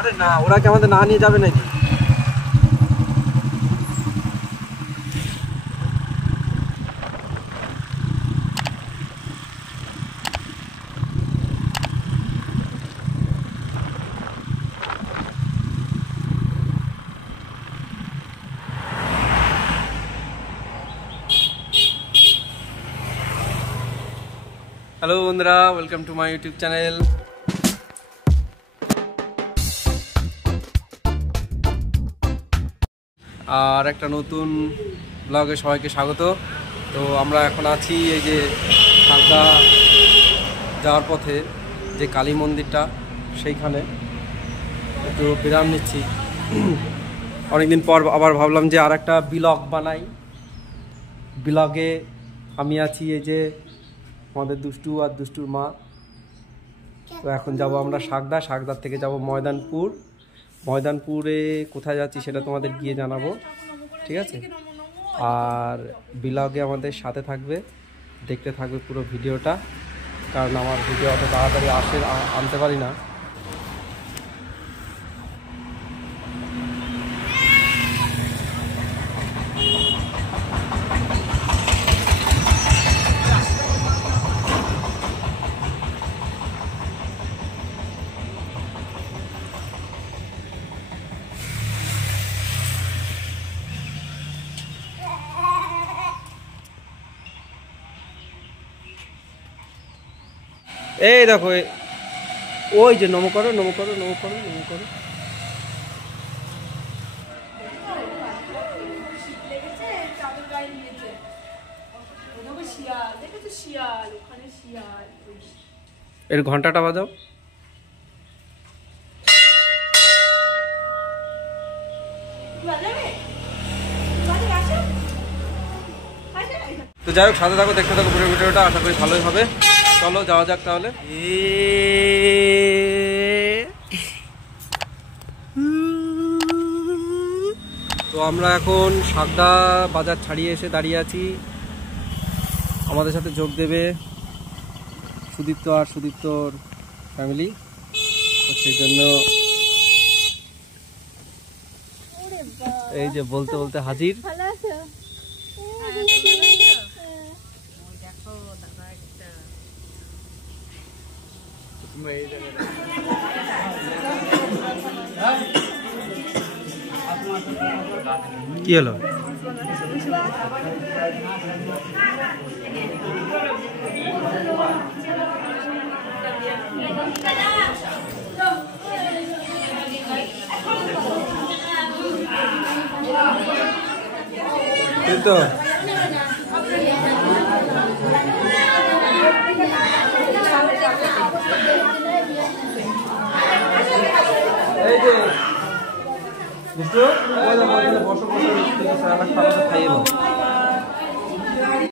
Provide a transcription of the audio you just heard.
আরে না, ওরা কি আমাদের না নিয়ে যাবে নাকি? হ্যালো বন্ধুরা, welcome to my YouTube channel. আর একটা নতুন ব্লগে সবাইকে স্বাগত। তো আমরা এখন আছি এই যে সাগদা যাওয়ার পথে যে কালী মন্দিরটা, সেইখানে একটু বিরাম নিচ্ছি। অনেকদিন পর আবার ভাবলাম যে আর একটা ব্লগ বানাই। ব্লগে আমি আছি এই যে আমাদের দুষ্টু আর দুষ্টুর মা। তো এখন যাব আমরা সাগদার থেকে যাব ময়দানপুরে কোথায় যাচ্ছি সেটা তোমাদের গিয়ে জানাবো, ঠিক আছে? আর ব্লগে আমাদের সাথে থাকবে, দেখতে থাকবে পুরো ভিডিওটা, কারণ আমার ভিডিও অত তাড়াতাড়ি আনতে পারি না। এই দেখো, ওই যে নমো করো। এর ঘন্টাটা বাজাও। তো যাই হোক, সাথে থাকো, দেখতে থাকো পুরো ভিডিওটা, আশা করি ভালোই হবে। চলো যাওয়া যাক তাহলে। তো আমরা এখন সাগদা বাজার ছাড়িয়ে এসে দাঁড়িয়ে আছি। আমাদের সাথে যোগ দেবে সুদীপ্ত আর সুদীপ্তর ফ্যামিলি। তো সেই জন্য এই যে বলতে বলতে হাজির। কি হলো? তো এই যে বসো, খাইয়ে দাও।